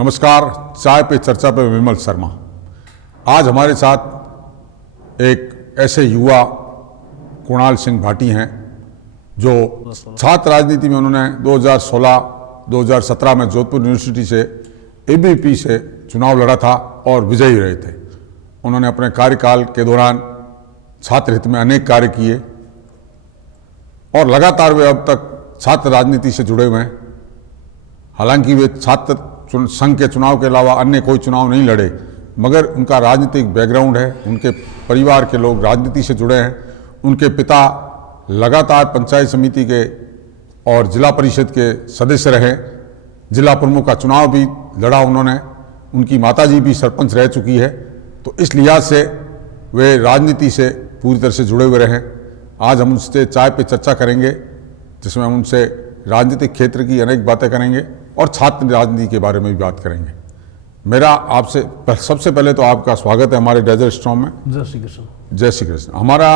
नमस्कार। चाय पे चर्चा पे विमल शर्मा। आज हमारे साथ एक ऐसे युवा कुणाल सिंह भाटी हैं जो छात्र राजनीति में उन्होंने 2016-2017 में जोधपुर यूनिवर्सिटी से एबीवीपी से चुनाव लड़ा था और विजयी रहे थे। उन्होंने अपने कार्यकाल के दौरान छात्र हित में अनेक कार्य किए और लगातार वे अब तक छात्र राजनीति से जुड़े हुए हैं। हालांकि वे छात्र संघ के चुनाव के अलावा अन्य कोई चुनाव नहीं लड़े, मगर उनका राजनीतिक बैकग्राउंड है, उनके परिवार के लोग राजनीति से जुड़े हैं। उनके पिता लगातार पंचायत समिति के और जिला परिषद के सदस्य रहे, जिला प्रमुख का चुनाव भी लड़ा उन्होंने, उनकी माताजी भी सरपंच रह चुकी है। तो इस लिहाज से वे राजनीति से पूरी तरह से जुड़े हुए रहे। आज हम उनसे चाय पे चर्चा करेंगे, जिसमें हम उनसे राजनीतिक क्षेत्र की अनेक बातें करेंगे और छात्र राजनीति के बारे में भी बात करेंगे। मेरा आपसे सबसे पहले तो आपका स्वागत है हमारे डेजर्ट स्टॉर्म में। जय श्री कृष्ण। जय श्री कृष्ण। हमारा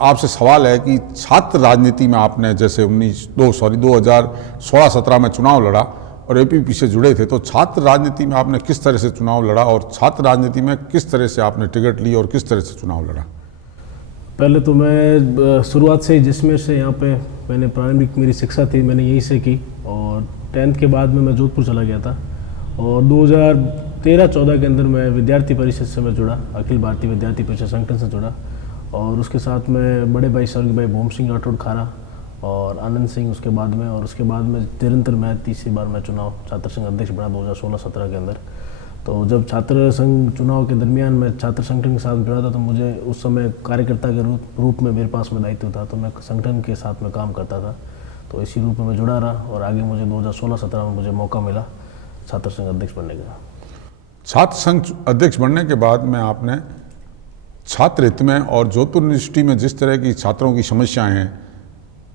आपसे सवाल है कि छात्र राजनीति में आपने जैसे 2016-17 में चुनाव लड़ा और एबीवीपी से जुड़े थे, तो छात्र राजनीति में आपने किस तरह से चुनाव लड़ा और छात्र राजनीति में किस तरह से आपने टिकट ली और किस तरह से चुनाव लड़ा? पहले तो मैं शुरुआत से जिसमें से यहाँ पे मैंने प्रारंभिक मेरी शिक्षा थी मैंने यहीं से की और 10th के बाद में मैं जोधपुर चला गया था और 2013-14 के अंदर मैं विद्यार्थी परिषद से मैं जुड़ा, अखिल भारतीय विद्यार्थी परिषद संगठन से जुड़ा और उसके साथ में बड़े भाई स्वर्गीय भाई भूम सिंह राठौड़ खारा और आनंद सिंह उसके बाद में, और उसके बाद में निरंतर मैं तीसरी बार मैं चुनाव छात्र संघ अध्यक्ष बना 2016-17 के अंदर। तो जब छात्र संघ चुनाव के दरमियान मैं छात्र संगठन के साथ जुड़ा था, तो मुझे उस समय कार्यकर्ता के रूप में मेरे पास में दायित्व था, तो मैं संगठन के साथ में काम करता था। तो इसी रूप में मैं जुड़ा रहा और आगे मुझे 2016-17 में मुझे मौका मिला छात्र संघ अध्यक्ष बनने का। छात्र संघ अध्यक्ष बनने के बाद में आपने छात्र हित में और जोधपुर यूनिवर्सिटी में जिस तरह की छात्रों की समस्याएं हैं,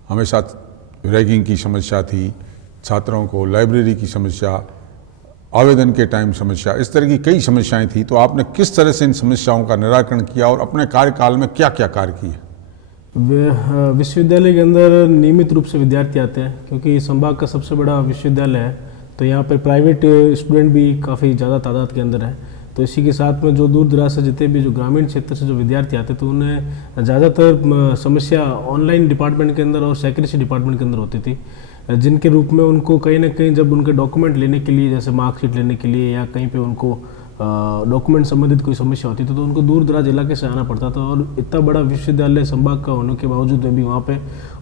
हमेशा रैगिंग की समस्या थी, छात्रों को लाइब्रेरी की समस्या, आवेदन के टाइम समस्या, इस तरह की कई समस्याएं थी, तो आपने किस तरह से इन समस्याओं का निराकरण किया और अपने कार्यकाल में क्या क्या कार्य किए? विश्वविद्यालय के अंदर नियमित रूप से विद्यार्थी आते हैं, क्योंकि संभाग का सबसे बड़ा विश्वविद्यालय है, तो यहाँ पर प्राइवेट स्टूडेंट भी काफ़ी ज़्यादा तादाद के अंदर है। तो इसी के साथ में जो दूर दराज से जितने भी जो ग्रामीण क्षेत्र से जो विद्यार्थी आते तो उन्हें ज़्यादातर समस्या ऑनलाइन डिपार्टमेंट के अंदर और सेक्रेटरी डिपार्टमेंट के अंदर होती थी, जिनके रूप में उनको कहीं ना कहीं जब उनके डॉक्यूमेंट लेने के लिए, जैसे मार्कशीट लेने के लिए या कहीं पे उनको डॉक्यूमेंट संबंधित कोई समस्या होती थी, तो उनको दूर दराज इलाके से आना पड़ता था। और इतना बड़ा विश्वविद्यालय संभाग का होने के बावजूद में भी वहाँ पे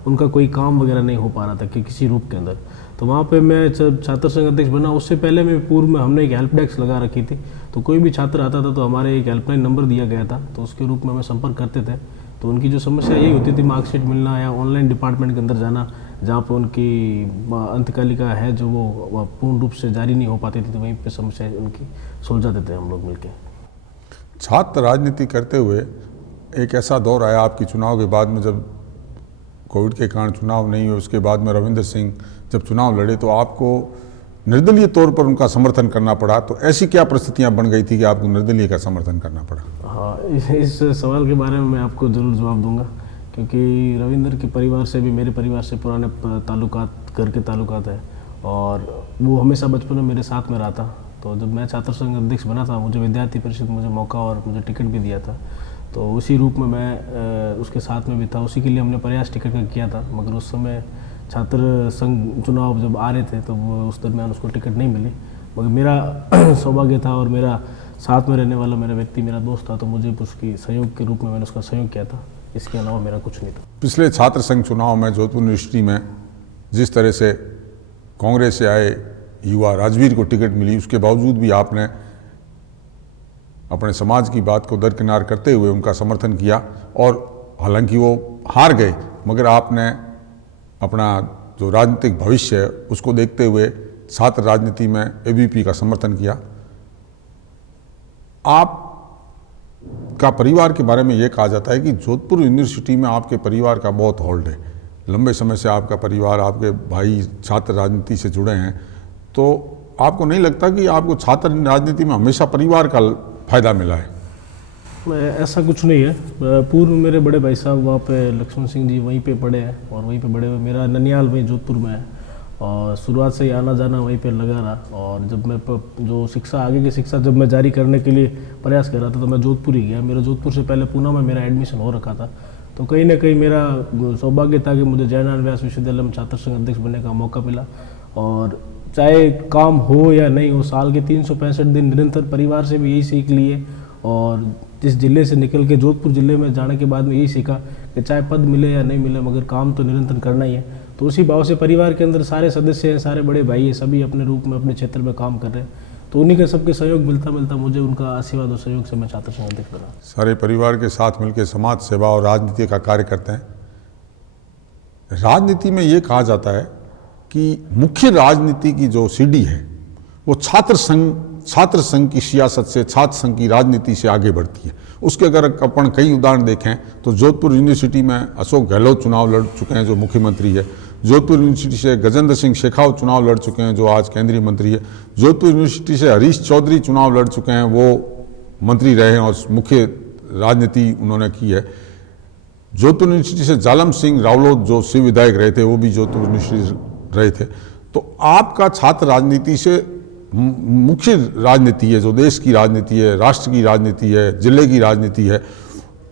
उनका कोई काम वगैरह नहीं हो पा रहा था कि किसी रूप के अंदर। तो वहाँ पे मैं जब छात्र संघ अध्यक्ष बना, उससे पहले मैं पूर्व में हमने एक हेल्प डेस्क लगा रखी थी, तो कोई भी छात्र आता था तो हमारे एक हेल्पलाइन नंबर दिया गया था, तो उसके रूप में हमें संपर्क करते थे। तो उनकी जो समस्या यही होती थी, मार्कशीट मिलना या ऑनलाइन डिपार्टमेंट के अंदर जाना, जहाँ पर उनकी अंतकालिका है जो वो पूर्ण रूप से जारी नहीं हो पाती थी, तो वहीं पे समस्या उनकी सुलझाते थे हम लोग मिलकर। छात्र राजनीति करते हुए एक ऐसा दौर आया आपकी चुनाव के बाद में, जब कोविड के कारण चुनाव नहीं हुए, उसके बाद में रविंद्र सिंह जब चुनाव लड़े तो आपको निर्दलीय तौर पर उनका समर्थन करना पड़ा। तो ऐसी क्या परिस्थितियां बन गई थी कि आपको निर्दलीय का समर्थन करना पड़ा? हाँ, इस सवाल के बारे में मैं आपको ज़रूर जवाब दूंगा, क्योंकि रविंद्र के परिवार से भी मेरे परिवार से पुराने ताल्लुकात, घर के ताल्लुकात है और वो हमेशा बचपन में मेरे साथ में रहा था। तो जब मैं छात्र संघ अध्यक्ष बना था, मुझे विद्यार्थी परिषद मुझे मौका और मुझे टिकट भी दिया था, तो उसी रूप में मैं उसके साथ में भी था। उसी के लिए हमने प्रयास टिकट का किया था, मगर उस समय छात्र संघ चुनाव जब आ रहे थे तो वो उस दरमियान उसको टिकट नहीं मिली। मगर मेरा सौभाग्य था और मेरा साथ में रहने वाला मेरा व्यक्ति मेरा दोस्त था, तो मुझे उसकी सहयोग के रूप में मैंने उसका सहयोग किया था। इसके अलावा मेरा कुछ नहीं था। पिछले छात्र संघ चुनाव में जोधपुर यूनिवर्सिटी में जिस तरह से कांग्रेस से आए युवा राजवीर को टिकट मिली, उसके बावजूद भी आपने अपने समाज की बात को दरकिनार करते हुए उनका समर्थन किया और हालांकि वो हार गए, मगर आपने अपना जो राजनीतिक भविष्य है उसको देखते हुए छात्र राजनीति में एबीवीपी का समर्थन किया। आप का परिवार के बारे में ये कहा जाता है कि जोधपुर यूनिवर्सिटी में आपके परिवार का बहुत होल्ड है, लंबे समय से आपका परिवार, आपके भाई छात्र राजनीति से जुड़े हैं, तो आपको नहीं लगता कि आपको छात्र राजनीति में हमेशा परिवार का फायदा मिला है? ऐसा कुछ नहीं है। पूर्व मेरे बड़े भाई साहब वहाँ पे लक्ष्मण सिंह जी वहीं पे पढ़े हैं और वहीं पे बड़े हुए, मेरा ननियाल वहीं जोधपुर में है और शुरुआत से ही आना जाना वहीं पे लगा रहा। और जब मैं जो शिक्षा आगे की शिक्षा जब मैं जारी करने के लिए प्रयास कर रहा था तो मैं जोधपुर ही गया। मेरा जोधपुर से पहले पूना में मेरा एडमिशन हो रखा था। तो कहीं ना कहीं मेरा सौभाग्य था कि मुझे जयनारायण व्यास विश्वविद्यालय में छात्र संघ अध्यक्ष बनने का मौका मिला। और चाहे काम हो या नहीं हो, साल के 365 दिन निरंतर परिवार से भी यही सीख लिए। और जिस जिले से निकल के जोधपुर जिले में जाने के बाद में यही सीखा कि चाहे पद मिले या नहीं मिले मगर काम तो निरंतर करना ही है। तो उसी भाव से परिवार के अंदर सारे सदस्य हैं, सारे बड़े भाई हैं, सभी अपने रूप में अपने क्षेत्र में काम कर रहे हैं। तो उन्हीं के सबके सहयोग मिलता मिलता मुझे उनका आशीर्वाद और सहयोग से मैं छात्र संघ अध्यक्ष बना। सारे परिवार के साथ मिलकर समाज सेवा और राजनीति का कार्य करते हैं। राजनीति में ये कहा जाता है कि मुख्य राजनीति की जो सीढ़ी है वो छात्र संघ की सियासत से, छात्र संघ की राजनीति से आगे बढ़ती है। उसके अगर अपन कई उदाहरण देखें तो जोधपुर यूनिवर्सिटी में अशोक गहलोत चुनाव लड़ चुके हैं जो मुख्यमंत्री है। जोधपुर यूनिवर्सिटी से गजेंद्र सिंह शेखावत चुनाव लड़ चुके हैं जो आज केंद्रीय मंत्री है। जोधपुर यूनिवर्सिटी से हरीश चौधरी चुनाव लड़ चुके हैं, वो मंत्री रहे हैं और मुख्य राजनीति उन्होंने की है। जोधपुर यूनिवर्सिटी से जालम सिंह रावलोत जो शिव विधायक रहे थे वो भी जोधपुर यूनिवर्सिटी रहे थे। तो आपका छात्र राजनीति से मुख्य राजनीति है जो देश की राजनीति है, राष्ट्र की राजनीति है, जिले की राजनीति है,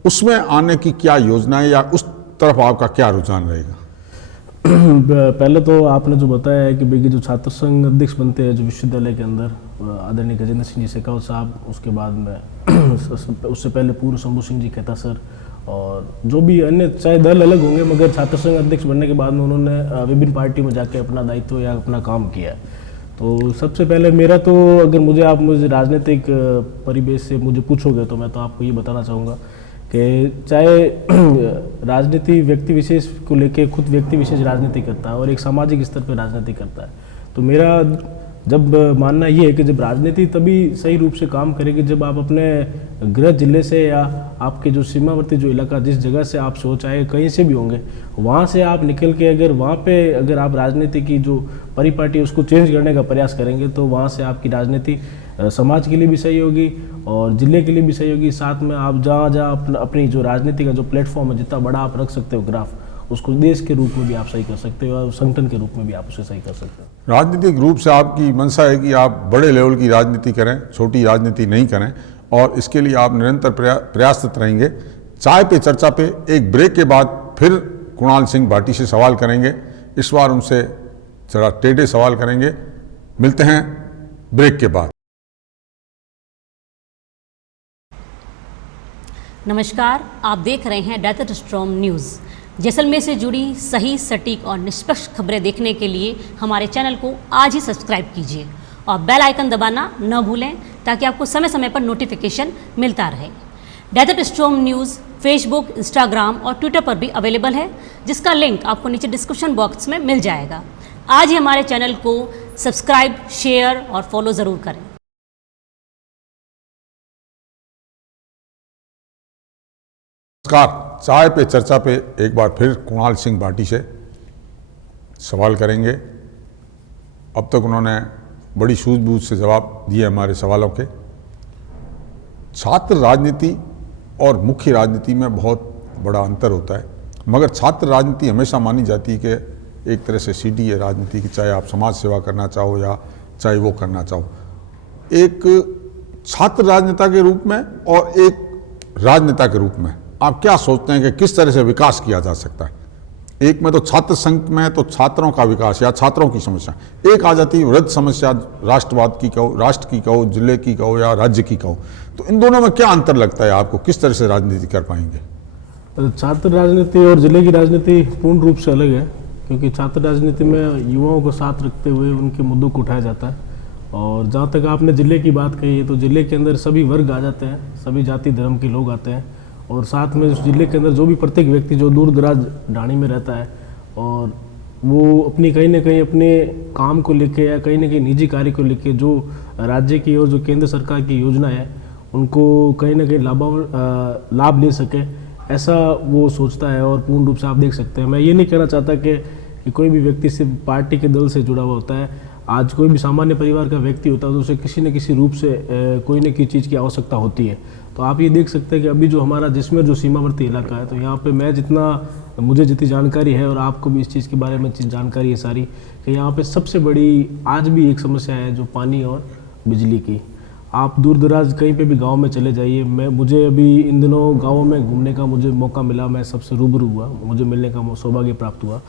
उसमें आने की क्या योजना है या उस तरफ आपका क्या रुझान रहेगा? पहले तो आपने जो बताया है कि भाई जो छात्र संघ अध्यक्ष बनते हैं जो विश्वविद्यालय के अंदर, आदरणीय गजेंद्र सिंह जी शेखावत साहब, उसके बाद में उससे पहले पूर्व शंभू सिंह जी कहता सर, और जो भी अन्य चाहे दल अलग होंगे मगर छात्र संघ अध्यक्ष बनने के बाद में उन्होंने विभिन्न पार्टियों में जाके अपना दायित्व या अपना काम किया। तो सबसे पहले मेरा तो अगर मुझे राजनीतिक परिवेश से मुझे पूछोगे तो मैं तो आपको ये बताना चाहूँगा कि चाहे राजनीति व्यक्ति विशेष को लेके खुद व्यक्ति विशेष राजनीति करता है और एक सामाजिक स्तर पर राजनीति करता है। तो मेरा जब मानना ये है कि जब राजनीति तभी सही रूप से काम करेगी जब आप अपने गृह जिले से या आपके जो सीमावर्ती जो इलाका जिस जगह से आप हो चाहे कहीं से भी होंगे वहाँ से आप निकल के अगर वहाँ पे अगर आप राजनीति की जो परिपाटी उसको चेंज करने का प्रयास करेंगे तो वहाँ से आपकी राजनीति समाज के लिए भी सही होगी और जिले के लिए भी सही होगी। साथ में आप जहाँ अपनी जो राजनीति का जो प्लेटफॉर्म है जितना बड़ा आप रख सकते हो ग्राफ, उसको देश के रूप में भी आप सही कर सकते हो और संगठन के रूप में भी आप उसे सही कर सकते हो। राजनीतिक रूप से आपकी मंशा है कि आप बड़े लेवल की राजनीति करें, छोटी राजनीति नहीं करें, और इसके लिए आप निरंतर प्रयासरत रहेंगे। चाय पे चर्चा पे एक ब्रेक के बाद फिर कुणाल सिंह भाटी से सवाल करेंगे। इस बार उनसे जरा टेढ़े सवाल करेंगे। मिलते हैं ब्रेक के बाद। नमस्कार, आप देख रहे हैं डेजर्ट स्टॉर्म न्यूज़। जैसलमेर से जुड़ी सही, सटीक और निष्पक्ष खबरें देखने के लिए हमारे चैनल को आज ही सब्सक्राइब कीजिए और बेल आइकन दबाना न भूलें ताकि आपको समय समय पर नोटिफिकेशन मिलता रहे। Desert Storm News Facebook, Instagram और ट्विटर पर भी अवेलेबल है, जिसका लिंक आपको नीचे डिस्क्रिप्शन बॉक्स में मिल जाएगा। आज ही हमारे चैनल को सब्सक्राइब, शेयर और फॉलो ज़रूर करें। नमस्कार, चाय पे चर्चा पे एक बार फिर कुणाल सिंह भाटी से सवाल करेंगे। अब तक उन्होंने बड़ी सूझबूझ से जवाब दिए हमारे सवालों के। छात्र राजनीति और मुख्य राजनीति में बहुत बड़ा अंतर होता है, मगर छात्र राजनीति हमेशा मानी जाती है कि एक तरह से सीढ़ी है राजनीति की, चाहे आप समाज सेवा करना चाहो या चाहे वो करना चाहो। एक छात्र राजनेता के रूप में और एक राजनेता के रूप में आप क्या सोचते हैं कि किस तरह से विकास किया जा सकता है? एक में तो छात्र संघ में तो छात्रों का विकास या छात्रों की समस्या, एक आ जाती है वृद्ध समस्या, राष्ट्रवाद की कहो, राष्ट्र की कहो, जिले की कहो या राज्य की कहो। तो इन दोनों में क्या अंतर लगता है आपको? किस तरह से राजनीति कर पाएंगे? छात्र राजनीति और जिले की राजनीति पूर्ण रूप से अलग है, क्योंकि छात्र राजनीति में युवाओं को साथ रखते हुए उनके मुद्दों को उठाया जाता है। और जहाँ तक आपने जिले की बात कही है तो जिले के अंदर सभी वर्ग आ जाते हैं, सभी जाति धर्म के लोग आते हैं, और साथ में उस जिले के अंदर जो भी प्रत्येक व्यक्ति जो दूर दराज ढाणी में रहता है और वो अपनी कहीं ना कहीं अपने काम को लेके या कहीं ना कहीं निजी कार्य को लेके जो राज्य की और जो केंद्र सरकार की योजना है उनको कहीं ना कहीं लाभ ले सके, ऐसा वो सोचता है। और पूर्ण रूप से आप देख सकते हैं, मैं ये नहीं कहना चाहता कि कोई भी व्यक्ति सिर्फ पार्टी के दल से जुड़ा हुआ होता है। आज कोई भी सामान्य परिवार का व्यक्ति होता है तो उसे किसी न किसी रूप से कोई न किसी चीज़ की आवश्यकता होती है। तो आप ये देख सकते हैं कि अभी जो हमारा जिसमें जो सीमावर्ती इलाका है, तो यहाँ पे मैं जितना मुझे जितनी जानकारी है और आपको भी इस चीज़ के बारे में जानकारी है सारी, कि यहाँ पे सबसे बड़ी आज भी एक समस्या है जो पानी और बिजली की। आप दूर दराज कहीं पे भी गांव में चले जाइए, मुझे अभी इन दिनों गाँवों में घूमने का मुझे मौका मिला, मैं सबसे रूबरू हुआ, मुझे मिलने का सौभाग्य प्राप्त हुआ,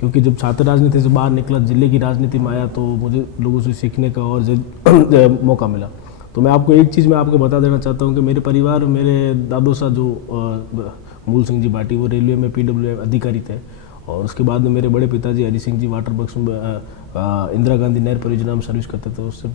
क्योंकि जब छात्र राजनीति से बाहर निकला, जिले की राजनीति में आया, तो मुझे लोगों से सीखने का और मौका मिला। तो मैं आपको एक चीज़ मैं आपको बता देना चाहता हूँ कि मेरे परिवार, मेरे दादो साहब जो मूल सिंह जी भाटी, वो रेलवे में PWI अधिकारी थे, और उसके बाद में मेरे बड़े पिताजी हरि सिंह जी वाटर वर्क्स में इंदिरा गांधी नहर परियोजना में सर्विस करते थे। उससे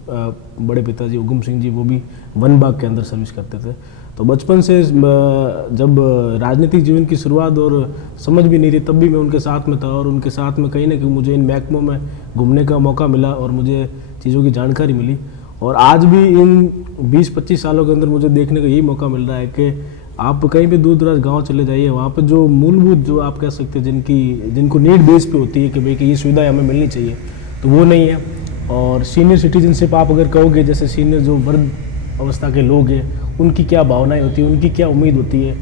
बड़े पिताजी उगम सिंह जी, वो भी वन बाग के अंदर सर्विस करते थे। तो बचपन से जब राजनीतिक जीवन की शुरुआत और समझ भी नहीं थी, तब भी मैं उनके साथ में था, और उनके साथ में कहीं ना कहीं मुझे इन महकमों में घूमने का मौका मिला और मुझे चीज़ों की जानकारी मिली। और आज भी इन 20-25 सालों के अंदर मुझे देखने का यही मौका मिल रहा है कि आप कहीं भी दूर दराज गांव चले जाइए, वहाँ पे जो मूलभूत, जो आप कह सकते हैं जिनको नीड बेस पे होती है कि भाई कि ये सुविधाएं हमें मिलनी चाहिए, तो वो नहीं है। और सीनियर सिटीजनशिप आप अगर कहोगे, जैसे सीनियर जो वृद्ध अवस्था के लोग हैं, उनकी क्या भावनाएं होती हैं, उनकी क्या उम्मीद होती है,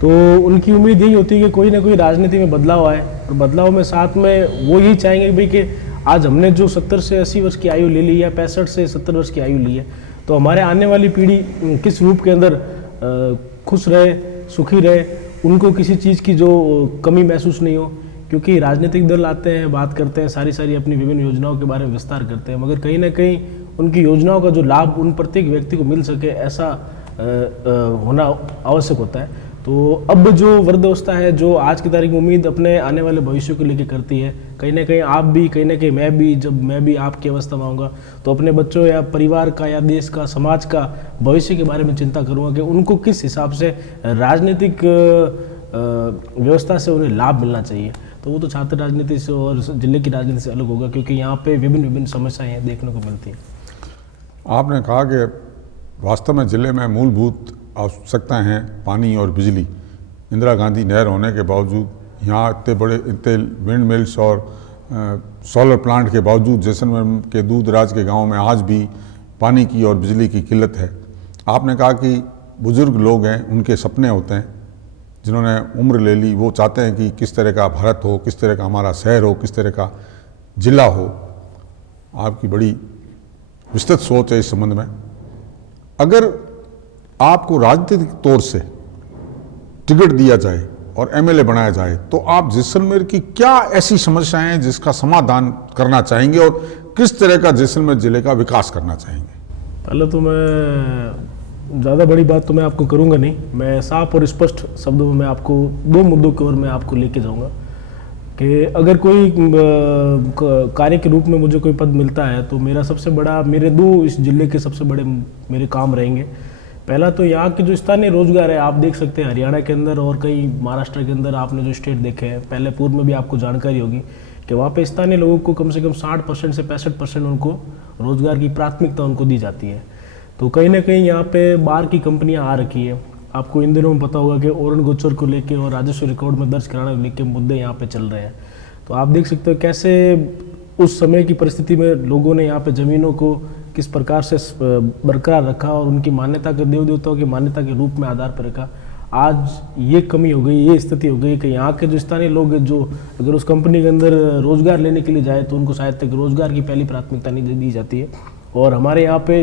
तो उनकी उम्मीद यही होती है कि कोई ना कोई राजनीति में बदलाव आए, और बदलाव में साथ में वो यही चाहेंगे भाई कि आज हमने जो 70 से 80 वर्ष की आयु ले ली है, 65 से 70 वर्ष की आयु ली है, तो हमारे आने वाली पीढ़ी किस रूप के अंदर खुश रहे, सुखी रहे, उनको किसी चीज़ की जो कमी महसूस नहीं हो। क्योंकि राजनीतिक दल आते हैं, बात करते हैं, सारी अपनी विभिन्न योजनाओं के बारे में विस्तार करते हैं, मगर कहीं ना कहीं उनकी योजनाओं का जो लाभ उन प्रत्येक व्यक्ति को मिल सके, ऐसा होना आवश्यक होता है। तो अब जो वृद्धावस्था है, जो आज की तारीख में उम्मीद अपने आने वाले भविष्य को लेकर करती है, कहीं ना कहीं आप भी, कहीं ना कहीं मैं भी, जब मैं भी आपकी अवस्था में आऊँगा, तो अपने बच्चों या परिवार का या देश का, समाज का भविष्य के बारे में चिंता करूँगा कि उनको किस हिसाब से राजनीतिक व्यवस्था से उन्हें लाभ मिलना चाहिए। तो वो तो छात्र राजनीति से और जिले की राजनीति से अलग होगा, क्योंकि यहाँ पे विभिन्न समस्याएं देखने को मिलती हैं। आपने कहा कि वास्तव में जिले में मूलभूत आवश्यकताएं हैं पानी और बिजली। इंदिरा गांधी नहर होने के बावजूद, यहाँ इतने विंड मिल्स और सोलर प्लांट के बावजूद जैसलमेर के दूर दराज के गाँव में आज भी पानी की और बिजली की किल्लत है। आपने कहा कि बुज़ुर्ग लोग हैं, उनके सपने होते हैं, जिन्होंने उम्र ले ली, वो चाहते हैं कि किस तरह का भारत हो, किस तरह का हमारा शहर हो, किस तरह का जिला हो। आपकी बड़ी विस्तृत सोच है इस संबंध में। अगर आपको राजनीतिक तौर से टिकट दिया जाए और MLA बनाया जाए, तो आप जैसलमेर की क्या ऐसी समस्याएं हैं जिसका समाधान करना चाहेंगे और किस तरह का जैसलमेर जिले का विकास करना चाहेंगे? पहले तो मैं ज़्यादा बड़ी बात तो मैं आपको करूंगा नहीं, मैं साफ और स्पष्ट शब्दों में मैं आपको 2 मुद्दों की ओर मैं आपको लेके जाऊंगा कि अगर कोई कार्य के रूप में मुझे कोई पद मिलता है, तो मेरा सबसे बड़ा, मेरे 2 इस जिले के सबसे बड़े मेरे काम रहेंगे। पहला तो यहाँ के जो स्थानीय रोजगार है, आप देख सकते हैं हरियाणा के अंदर और कई महाराष्ट्र के अंदर आपने जो स्टेट देखे हैं, पहले पूर्व में भी आपको जानकारी होगी कि वहाँ पे स्थानीय लोगों को कम से कम 60% से 65% उनको रोजगार की प्राथमिकता उनको दी जाती है। तो कहीं ना कहीं यहाँ पे बाहर की कंपनियाँ आ रखी है। आपको इन दिनों में पता होगा कि ओरन गोचर को लेके और राजस्व रिकॉर्ड में दर्ज कराने को लेकर मुद्दे यहाँ पे चल रहे हैं। तो आप देख सकते हो कैसे उस समय की परिस्थिति में लोगों ने यहाँ पे ज़मीनों को किस प्रकार से बरकरार रखा और उनकी मान्यता के, देव देवताओं की मान्यता के रूप में आधार पर रखा। आज ये कमी हो गई, ये स्थिति हो गई कि यहाँ के जो स्थानीय लोग हैं, जो अगर उस कंपनी के अंदर रोजगार लेने के लिए जाए, तो उनको शायद तक रोजगार की पहली प्राथमिकता नहीं दी जाती है। और हमारे यहाँ पे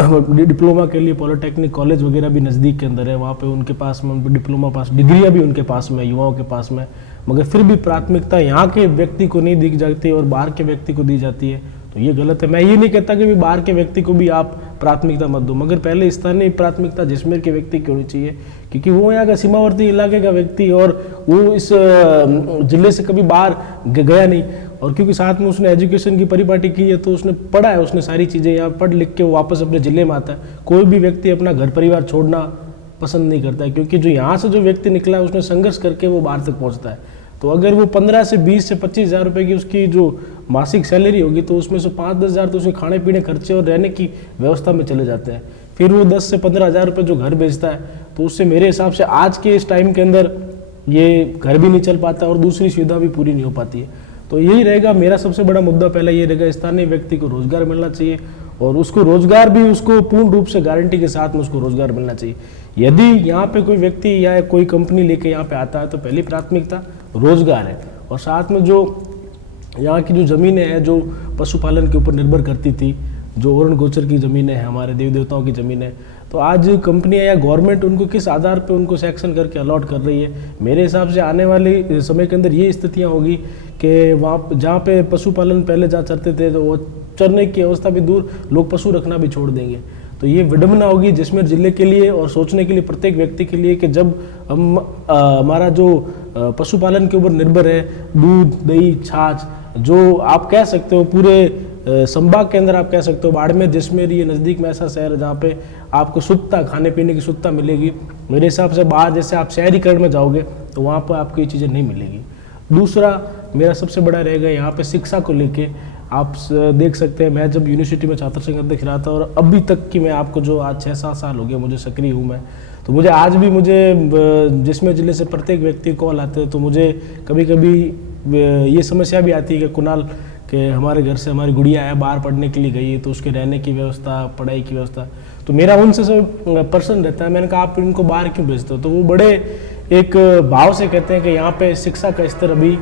डिप्लोमा के लिए पॉलिटेक्निक कॉलेज वगैरह भी नज़दीक के अंदर है, वहाँ पे उनके पास में डिप्लोमा पास डिग्रियाँ भी उनके पास में, युवाओं के पास में, मगर फिर भी प्राथमिकता यहाँ के व्यक्ति को नहीं दी जाती और बाहर के व्यक्ति को दी जाती है। तो ये गलत है। मैं ये नहीं कहता कि भी बाहर के व्यक्ति को भी आप प्राथमिकता मत दो, मगर पहले स्थानीय प्राथमिकता जैसलमेर के व्यक्ति की होनी चाहिए, क्योंकि वो यहाँ का सीमावर्ती इलाके का व्यक्ति और वो इस जिले से कभी बाहर गया नहीं, और क्योंकि साथ में उसने एजुकेशन की परिपाटी की है, तो उसने पढ़ा है, उसने सारी चीज़ें यहाँ पढ़ लिख के वो वापस अपने ज़िले में आता है। कोई भी व्यक्ति अपना घर परिवार छोड़ना पसंद नहीं करता है, क्योंकि जो यहाँ से जो व्यक्ति निकला है उसने संघर्ष करके वो बाहर तक पहुँचता है। तो अगर वो 15 से 20 से 25 हज़ार रुपये की उसकी जो मासिक सैलरी होगी, तो उसमें से 5-10 हज़ार तो उसके खाने पीने खर्चे और रहने की व्यवस्था में चले जाते हैं। फिर वो 10 से 15 हज़ार रुपये जो घर बेचता है, तो उससे मेरे हिसाब से आज के इस टाइम के अंदर ये घर भी नहीं चल पाता और दूसरी सुविधा भी पूरी नहीं हो पाती है। तो यही रहेगा मेरा सबसे बड़ा मुद्दा। पहला ये रहेगा, स्थानीय व्यक्ति को रोजगार मिलना चाहिए और उसको रोजगार भी उसको पूर्ण रूप से गारंटी के साथ में उसको रोजगार मिलना चाहिए। यदि यहाँ पे कोई व्यक्ति या कोई कंपनी लेके यहाँ पे आता है तो पहली प्राथमिकता रोजगार है, और साथ में जो यहाँ की जो ज़मीनें हैं जो पशुपालन के ऊपर निर्भर करती थी, जो ओरण गोचर की ज़मीनें हैं, हमारे देवी देवताओं की ज़मीनें, तो आज कंपनियां या गवर्नमेंट उनको किस आधार पे उनको सेक्शन करके अलॉट कर रही है। मेरे हिसाब से आने वाले समय के अंदर ये स्थितियां होगी कि वहाँ जहाँ पे पशुपालन पहले जहाँ चरते थे तो वो चरने की अवस्था भी दूर, लोग पशु रखना भी छोड़ देंगे। तो ये विडंबना होगी जैसलमेर जिले के लिए और सोचने के लिए प्रत्येक व्यक्ति के लिए कि जब हम हमारा जो पशुपालन के ऊपर निर्भर है, दूध दही छाछ, जो आप कह सकते हो पूरे संभाग के अंदर आप कह सकते हो बाड़मेर जैसलमेर ये नज़दीक में ऐसा शहर है जहाँ पे आपको शुद्धता, खाने पीने की शुद्धता मिलेगी। मेरे हिसाब से बाहर जैसे आप शहरीकरण में जाओगे तो वहाँ पर आपको ये चीज़ें नहीं मिलेगी। दूसरा मेरा सबसे बड़ा रहेगा यहाँ पे शिक्षा को लेके। आप देख सकते हैं मैं जब यूनिवर्सिटी में छात्र संघ अध्यक्ष रहा था और अभी तक की मैं आपको जो आज 6-7 साल हो गए मुझे सक्रिय हूँ मैं, तो मुझे आज भी मुझे जैसलमेर जिले से प्रत्येक व्यक्ति कॉल आते हैं तो मुझे कभी कभी ये समस्या भी आती है कि कुणाल कि हमारे घर से हमारी गुड़िया है बाहर पढ़ने के लिए गई है तो उसके रहने की व्यवस्था, पढ़ाई की व्यवस्था, तो मेरा उनसे सब पर्सन रहता है। मैंने कहा आप इनको बाहर क्यों भेजते हो, तो वो बड़े एक भाव से कहते हैं कि यहाँ पे शिक्षा का स्तर अभी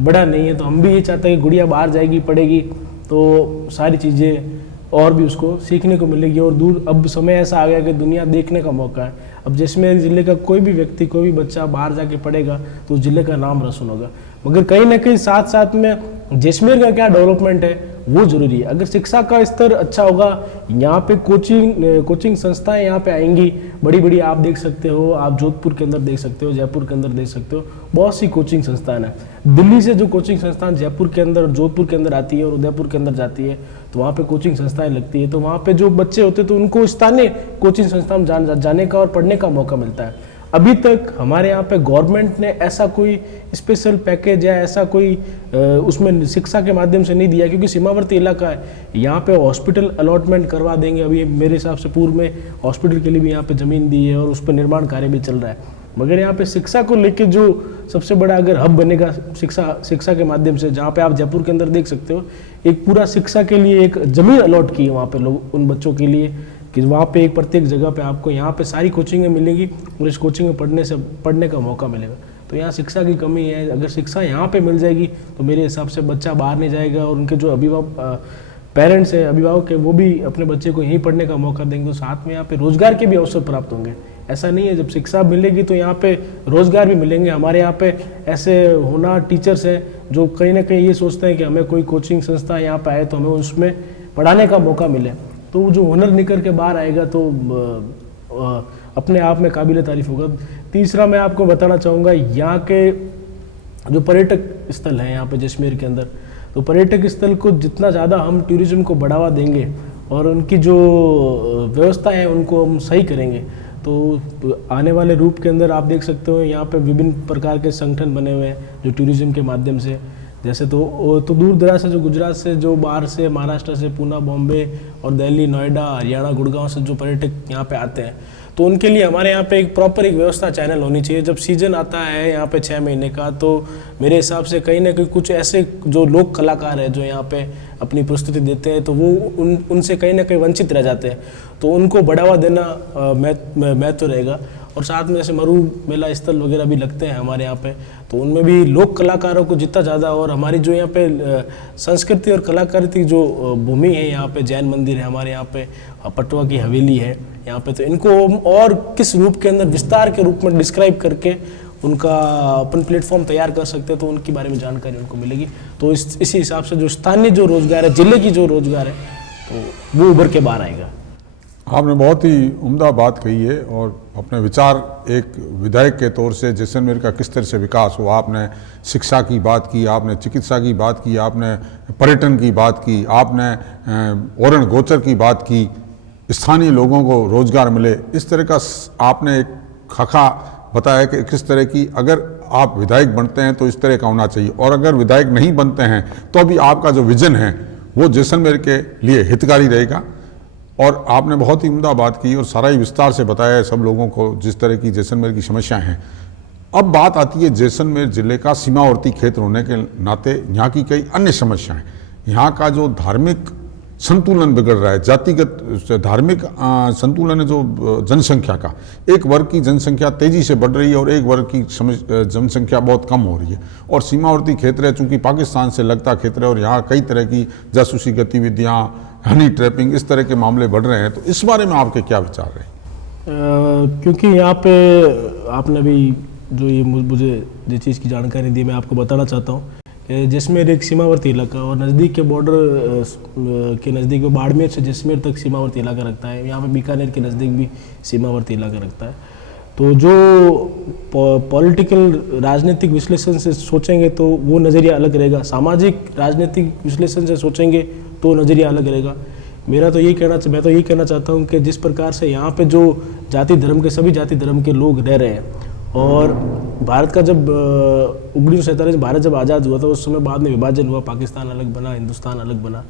बड़ा नहीं है, तो हम भी ये चाहते हैं कि गुड़िया बाहर जाएगी पढ़ेगी तो सारी चीज़ें और भी उसको सीखने को मिलेगी। और दूर अब समय ऐसा आ गया कि दुनिया देखने का मौका है। अब जैसलमेर जिले का कोई भी व्यक्ति, कोई भी बच्चा बाहर जाके पढ़ेगा तो उस जिले का नाम रोशन होगा। मगर कहीं ना कहीं साथ साथ में जैसलमेर का क्या डेवलपमेंट है वो जरूरी है। अगर शिक्षा का स्तर अच्छा होगा, यहाँ पे कोचिंग संस्थाएं यहाँ पे आएंगी बड़ी बड़ी, आप देख सकते हो, आप जोधपुर के अंदर देख सकते हो, जयपुर के अंदर देख सकते हो, बहुत सी कोचिंग संस्थान है। दिल्ली से जो कोचिंग संस्थान जयपुर के अंदर, जोधपुर के अंदर आती है और उदयपुर के अंदर जाती है तो वहाँ पे कोचिंग संस्थाएं लगती है, तो वहाँ पे जो बच्चे होते हैं तो उनको स्थानीय कोचिंग संस्था में जाने का और पढ़ने का मौका मिलता है। अभी तक हमारे यहाँ पे गवर्नमेंट ने ऐसा कोई स्पेशल पैकेज या ऐसा कोई उसमें शिक्षा के माध्यम से नहीं दिया, क्योंकि सीमावर्ती इलाका है। यहाँ पे हॉस्पिटल अलॉटमेंट करवा देंगे, अभी मेरे हिसाब से पूर्व में हॉस्पिटल के लिए भी यहाँ पे ज़मीन दी है और उस पर निर्माण कार्य भी चल रहा है। मगर यहाँ पे शिक्षा को लेके जो सबसे बड़ा अगर हब बनेगा शिक्षा के माध्यम से, जहाँ पे आप जयपुर के अंदर देख सकते हो एक पूरा शिक्षा के लिए एक ज़मीन अलॉट की है वहाँ पे लोग उन बच्चों के लिए कि वहाँ पे एक प्रत्येक जगह पे आपको यहाँ पे सारी कोचिंगें मिलेंगी और इस कोचिंग में पढ़ने का मौका मिलेगा। तो यहाँ शिक्षा की कमी है, अगर शिक्षा यहाँ पे मिल जाएगी तो मेरे हिसाब से बच्चा बाहर नहीं जाएगा और उनके जो पेरेंट्स है, अभिभावक है, वो भी अपने बच्चे को यहीं पढ़ने का मौका देंगे। तो साथ में यहाँ पे रोजगार के भी अवसर प्राप्त होंगे। ऐसा नहीं है जब शिक्षा मिलेगी तो यहाँ पे रोजगार भी मिलेंगे। हमारे यहाँ पे ऐसे होनहार टीचर्स हैं जो कहीं ना कहीं ये सोचते हैं कि हमें कोई कोचिंग संस्था यहाँ पे आए तो हमें उसमें पढ़ाने का मौका मिले, तो जो हुनर निकल के बाहर आएगा तो अपने आप में काबिल तारीफ होगा। तीसरा मैं आपको बताना चाहूँगा यहाँ के जो पर्यटक स्थल हैं यहाँ पे जैसलमेर के अंदर, तो पर्यटक स्थल को जितना ज़्यादा हम टूरिज्म को बढ़ावा देंगे और उनकी जो व्यवस्था है उनको हम सही करेंगे तो आने वाले रूप के अंदर आप देख सकते हो यहाँ पे विभिन्न प्रकार के संगठन बने हुए हैं जो टूरिज्म के माध्यम से, जैसे तो दूर दराज से जो गुजरात से, जो बाहर से, महाराष्ट्र से, पुणे, बॉम्बे और दिल्ली, नोएडा, हरियाणा, गुड़गांव से जो पर्यटक यहाँ पे आते हैं तो उनके लिए हमारे यहाँ पे एक प्रॉपर एक व्यवस्था चैनल होनी चाहिए। जब सीजन आता है यहाँ पे 6 महीने का तो मेरे हिसाब से कहीं ना कहीं कुछ ऐसे जो लोक कलाकार हैं जो यहाँ पे अपनी प्रस्तुति देते हैं तो वो उनसे कहीं ना कहीं वंचित रह जाते हैं, तो उनको बढ़ावा देना महत्व रहेगा। और साथ में जैसे मरु मेला स्थल वगैरह भी लगते हैं हमारे यहाँ पे, तो उनमें भी लोक कलाकारों को जितना ज़्यादा, और हमारी जो यहाँ पे संस्कृति और कलाकृति जो भूमि है यहाँ पे, जैन मंदिर है हमारे यहाँ पे, पटवा की हवेली है यहाँ पे, तो इनको और किस रूप के अंदर विस्तार के रूप में डिस्क्राइब करके उनका अपन प्लेटफॉर्म तैयार कर सकते हैं तो उनके बारे में जानकारी उनको मिलेगी। तो इसी हिसाब से जो स्थानीय जो रोजगार है, जिले की जो रोजगार है, तो वो उभर के बाहर आएगा। आपने बहुत ही उम्दा बात कही है और अपने विचार एक विधायक के तौर से जैसलमेर का किस तरह से विकास हो, आपने शिक्षा की बात की, आपने चिकित्सा की बात की, आपने पर्यटन की बात की, आपने ओरण गोचर की बात की, स्थानीय लोगों को रोजगार मिले, इस तरह का आपने एक खाका बताया कि किस तरह की अगर आप विधायक बनते हैं तो इस तरह का होना चाहिए, और अगर विधायक नहीं बनते हैं तो अभी आपका जो विजन है वो जैसलमेर के लिए हितकारी रहेगा। और आपने बहुत ही उम्दा बात की और सारा ही विस्तार से बताया है सब लोगों को जिस तरह की जैसलमेर की समस्याएं हैं। अब बात आती है जैसलमेर जिले का सीमावर्ती क्षेत्र होने के नाते यहाँ की कई अन्य समस्याएं, यहाँ का जो धार्मिक संतुलन बिगड़ रहा है, जातिगत धार्मिक संतुलन है जो जनसंख्या का, एक वर्ग की जनसंख्या तेजी से बढ़ रही है और एक वर्ग की जनसंख्या बहुत कम हो रही है। और सीमावर्ती क्षेत्र है, चूंकि पाकिस्तान से लगता क्षेत्र है और यहाँ कई तरह की जासूसी गतिविधियाँ, हनी ट्रैपिंग, इस तरह के मामले बढ़ रहे हैं। तो इस बारे में आपके क्या विचार रहे? क्योंकि यहाँ पे आपने भी जो ये मुझे जिस चीज़ की जानकारी दी, मैं आपको बताना चाहता हूँ कि जैसलमेर एक सीमावर्ती इलाका और नज़दीक के बॉर्डर के नज़दीक में बाड़मेर से जैसलमेर तक सीमावर्ती इलाका रखता है। यहाँ पे बीकानेर के नज़दीक भी सीमावर्ती इलाका रखता है। तो जो पॉलिटिकल राजनीतिक विश्लेषण से सोचेंगे तो वो नज़रिया अलग रहेगा, सामाजिक राजनीतिक विश्लेषण से सोचेंगे तो नज़रिया अलग रहेगा। मैं तो यही कहना चाहता हूँ कि जिस प्रकार से यहाँ पे जो जाति धर्म के सभी जाति धर्म के लोग रह रहे हैं, और भारत का जब 1947 भारत जब आज़ाद हुआ था उस समय बाद में विभाजन हुआ, पाकिस्तान अलग बना, हिंदुस्तान अलग बना।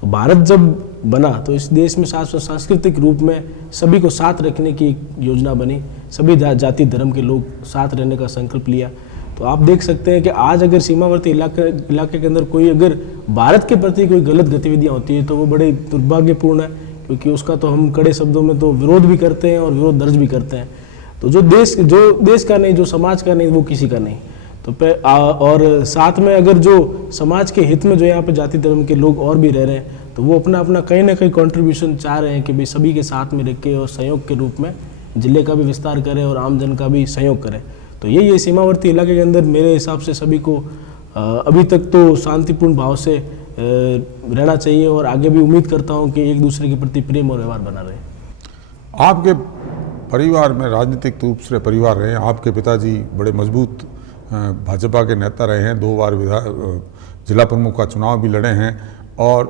तो भारत जब बना तो इस देश में सांस्कृतिक रूप में सभी को साथ रखने की योजना बनी, सभी जाति धर्म के लोग साथ रहने का संकल्प लिया। तो आप देख सकते हैं कि आज अगर सीमावर्ती इलाके के अंदर कोई अगर भारत के प्रति कोई गलत गतिविधियां होती है तो वो बड़े दुर्भाग्यपूर्ण है, क्योंकि उसका तो हम कड़े शब्दों में तो विरोध भी करते हैं और विरोध दर्ज भी करते हैं। तो जो देश का नहीं, जो समाज का नहीं, वो किसी का नहीं। तो और साथ में अगर जो समाज के हित में जो यहाँ पे जाति धर्म के लोग और भी रह रहे हैं तो वो अपना कहीं ना कहीं कंट्रीब्यूशन चाह रहे हैं कि भाई सभी के साथ में रह के और सहयोग के रूप में जिले का भी विस्तार करें और आम जन का भी सहयोग करें। तो ये सीमावर्ती इलाके के अंदर मेरे हिसाब से सभी को अभी तक तो शांतिपूर्ण भाव से रहना चाहिए और आगे भी उम्मीद करता हूँ कि एक दूसरे के प्रति प्रेम और व्यवहार बना रहे। आपके परिवार में राजनीतिक रूप से परिवार रहे हैं, आपके पिताजी बड़े मजबूत भाजपा के नेता रहे हैं, 2 बार जिला प्रमुख का चुनाव भी लड़े हैं और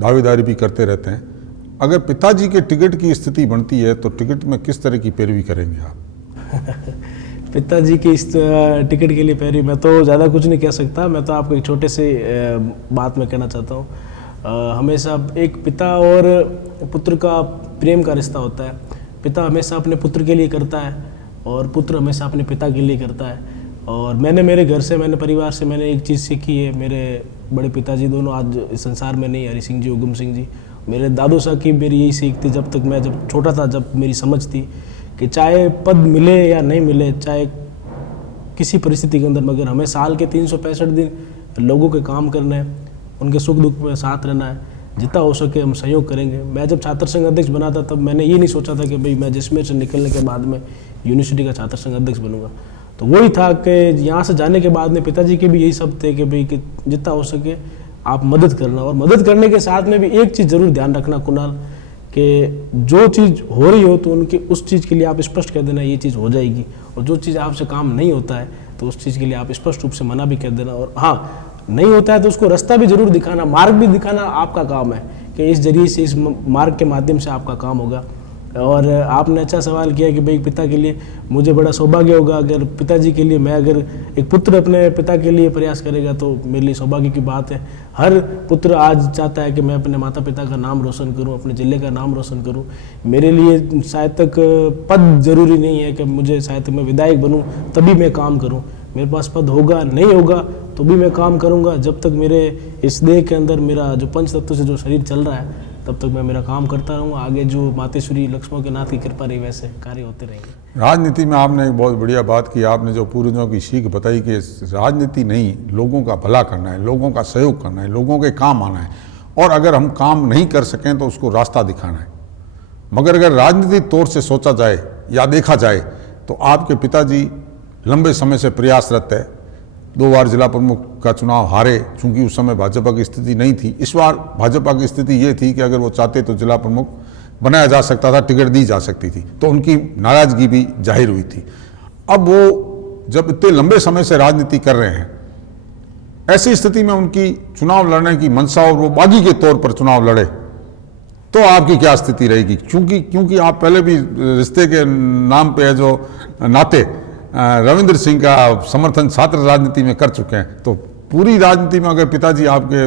दावेदारी भी करते रहते हैं। अगर पिताजी के टिकट की स्थिति बनती है तो टिकट में किस तरह की पैरवी करेंगे आप? पिताजी की इस टिकट के लिए पैरवी मैं तो ज़्यादा कुछ नहीं कह सकता। मैं तो आपको एक छोटे से बात में कहना चाहता हूँ। हमेशा एक पिता और पुत्र का प्रेम का रिश्ता होता है। पिता हमेशा अपने पुत्र के लिए करता है और पुत्र हमेशा अपने पिता के लिए करता है। और मैंने मेरे घर से, मैंने परिवार से मैंने एक चीज़ सीखी है। मेरे बड़े पिताजी दोनों आज इस संसार में नहीं, हरि सिंह जी, उगम सिंह जी। मेरे दादू साहब की मेरी यही सीख थी जब छोटा था, जब मेरी समझ थी कि चाहे पद मिले या नहीं मिले, चाहे किसी परिस्थिति के अंदर, मगर हमें साल के 365 दिन लोगों के काम करना है, उनके सुख दुख में साथ रहना है, जितना हो सके हम सहयोग करेंगे। मैं जब छात्र संघ अध्यक्ष बना था तब मैंने ये नहीं सोचा था कि भाई मैं जैसलमेर से निकलने के बाद में यूनिवर्सिटी का छात्र संघ अध्यक्ष बनूंगा। तो वही था कि यहाँ से जाने के बाद में पिताजी के भी यही सब थे कि भाई कि जितना हो सके आप मदद करना, और मदद करने के साथ में भी एक चीज़ ज़रूर ध्यान रखना कुणाल, कि जो चीज़ हो रही हो तो उनकी उस चीज़ के लिए आप स्पष्ट कह देना ये चीज़ हो जाएगी, और जो चीज़ आपसे काम नहीं होता है तो उस चीज़ के लिए आप स्पष्ट रूप से मना भी कर देना। और हाँ, नहीं होता है तो उसको रास्ता भी जरूर दिखाना, मार्ग भी दिखाना आपका काम है कि इस जरिए से, इस मार्ग के माध्यम से आपका काम होगा। और आपने अच्छा सवाल किया कि भाई पिता के लिए मुझे बड़ा सौभाग्य होगा अगर पिताजी के लिए, मैं अगर एक पुत्र अपने पिता के लिए प्रयास करेगा तो मेरे लिए सौभाग्य की बात है। हर पुत्र आज चाहता है कि मैं अपने माता पिता का नाम रोशन करूं, अपने जिले का नाम रोशन करूं। मेरे लिए शायद तक पद जरूरी नहीं है कि मुझे शायद तक मैं विधायक बनूं तभी मैं काम करूं। मेरे पास पद होगा नहीं होगा तो भी मैं काम करूंगा। जब तक मेरे इस देह के अंदर मेरा जो पंच तत्व से जो शरीर चल रहा है तब तक मैं मेरा काम करता रहूँगा। आगे जो मातेश्वरी लक्ष्मण के नाथ की कृपा रही वैसे कार्य होते रहेंगे। राजनीति में आपने एक बहुत बढ़िया बात की, आपने जो पूर्वजों की सीख बताई कि राजनीति नहीं, लोगों का भला करना है, लोगों का सहयोग करना है, लोगों के काम आना है, और अगर हम काम नहीं कर सकें तो उसको रास्ता दिखाना है। मगर अगर राजनीतिक तौर से सोचा जाए या देखा जाए तो आपके पिताजी लंबे समय से प्रयासरत है। 2 बार जिला प्रमुख का चुनाव हारे, चूंकि उस समय भाजपा की स्थिति नहीं थी। इस बार भाजपा की स्थिति ये थी कि अगर वो चाहते तो जिला प्रमुख बनाया जा सकता था, टिकट दी जा सकती थी, तो उनकी नाराजगी भी जाहिर हुई थी। अब वो जब इतने लंबे समय से राजनीति कर रहे हैं, ऐसी स्थिति में उनकी चुनाव लड़ने की मंशा और वो बागी के तौर पर चुनाव लड़े तो आपकी क्या स्थिति रहेगी? क्योंकि आप पहले भी रिश्ते के नाम पे है जो नाते रविंद्र सिंह का समर्थन छात्र राजनीति में कर चुके हैं, तो पूरी राजनीति में अगर पिताजी आपके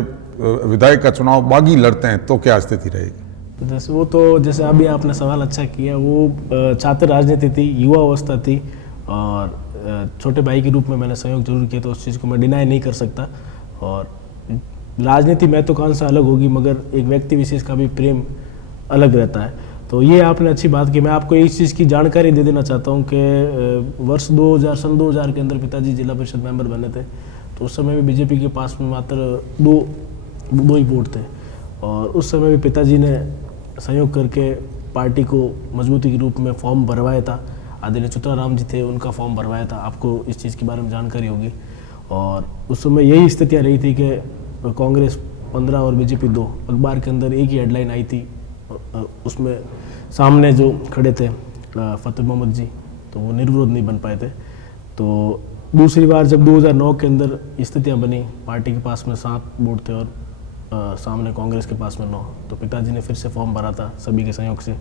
विधायक का चुनाव बागी लड़ते हैं तो क्या स्थिति रहेगी? जैसे वो तो जैसे अभी आपने सवाल अच्छा किया, वो छात्र राजनीति थी, युवा अवस्था थी, और छोटे भाई के रूप में मैंने सहयोग जरूर किया, तो उस चीज़ को मैं डिनाई नहीं कर सकता। और राजनीति महत्वाकांक्षा अलग होगी, मगर एक व्यक्ति विशेष का भी प्रेम अलग रहता है। तो ये आपने अच्छी बात की। मैं आपको इस चीज़ की जानकारी दे देना चाहता हूँ कि वर्ष 2000 के अंदर पिताजी जिला परिषद मेंबर बने थे, तो उस समय भी बीजेपी के पास में मात्र दो ही वोट थे, और उस समय भी पिताजी ने सहयोग करके पार्टी को मजबूती के रूप में फॉर्म भरवाया था। आदरणीय चुतराराम जी थे, उनका फॉर्म भरवाया था, आपको इस चीज़ के बारे में जानकारी होगी। और उस समय यही स्थितियाँ रही थी कि कांग्रेस 15 और बीजेपी 2, अखबार के अंदर एक ही हेडलाइन आई थी, उसमें सामने जो खड़े थे फतेह मोहम्मद जी, तो वो निर्विरोध नहीं बन पाए थे। तो दूसरी बार जब 2009 के अंदर स्थितियाँ बनी, पार्टी के पास में 7 वोट थे और सामने कांग्रेस के पास में 9, तो पिताजी ने फिर से फॉर्म भरा था सभी के सहयोग से,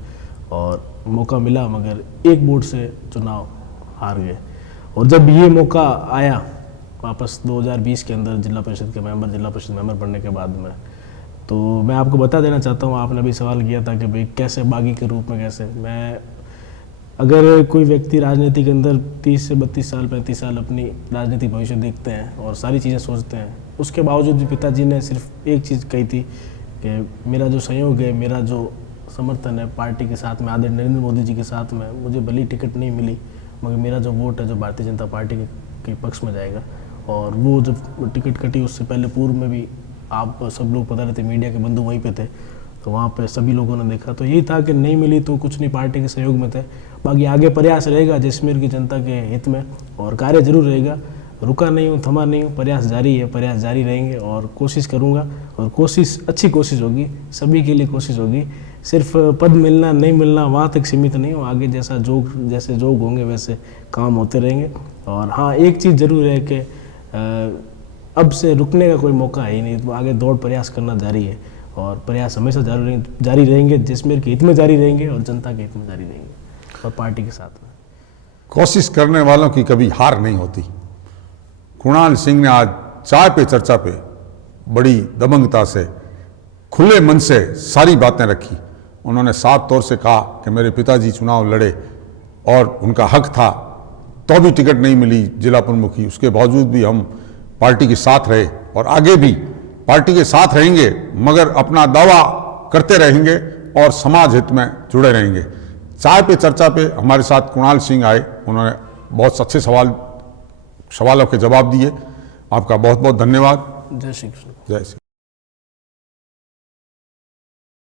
और मौका मिला, मगर 1 वोट से चुनाव हार गए। और जब ये मौका आया वापस 2020 के अंदर जिला परिषद मेंबर बनने के बाद में, तो मैं आपको बता देना चाहता हूँ, आपने अभी सवाल किया था कि भाई कैसे बागी के रूप में कैसे। मैं, अगर कोई व्यक्ति राजनीति के अंदर 30 से 32 साल 35 साल अपनी राजनीतिक भविष्य देखते हैं और सारी चीज़ें सोचते हैं, उसके बावजूद भी पिताजी ने सिर्फ एक चीज़ कही थी कि मेरा जो सहयोग है, मेरा जो समर्थन है पार्टी के साथ में, आदरणीय नरेंद्र मोदी जी के साथ में, मुझे भली टिकट नहीं मिली, मगर मेरा जो वोट है जो भारतीय जनता पार्टी के पक्ष में जाएगा। और वो जब टिकट कटी उससे पहले पूर्व में भी आप सब लोग पता रहते, मीडिया के बंधु वहीं पे थे, तो वहाँ पे सभी लोगों ने देखा, तो यही था कि नहीं मिली तो कुछ नहीं, पार्टी के सहयोग में थे। बाकी आगे प्रयास रहेगा जैसलमेर की जनता के हित में, और कार्य जरूर रहेगा, रुका नहीं हूँ, थमा नहीं हूँ, प्रयास जारी है, प्रयास जारी रहेंगे, और कोशिश करूँगा, और कोशिश अच्छी कोशिश होगी, सभी के लिए कोशिश होगी। सिर्फ पद मिलना नहीं मिलना वहाँ तक सीमित नहीं हो, आगे जैसे जोग होंगे वैसे काम होते रहेंगे। और हाँ, एक चीज़ ज़रूर है कि अब से रुकने का कोई मौका है ही नहीं, तो आगे दौड़ प्रयास करना जारी है, और प्रयास हमेशा जारी रहेंगे, जैसलमेर के हित में जारी रहेंगे और जनता के हित में जारी रहेंगे, और पार्टी के साथ में। कोशिश करने वालों की कभी हार नहीं होती। कुणाल सिंह ने आज चाय पे चर्चा पे बड़ी दबंगता से, खुले मन से सारी बातें रखी। उन्होंने साफ तौर से कहा कि मेरे पिताजी चुनाव लड़े और उनका हक था, तो भी टिकट नहीं मिली जिला प्रमुख की, उसके बावजूद भी हम पार्टी के साथ रहे और आगे भी पार्टी के साथ रहेंगे, मगर अपना दावा करते रहेंगे और समाज हित में जुड़े रहेंगे। चाय पे चर्चा पे हमारे साथ कुणाल सिंह आए, उन्होंने बहुत अच्छे सवालों के जवाब दिए। आपका बहुत बहुत धन्यवाद। जय श्री कृष्ण। जय श्री।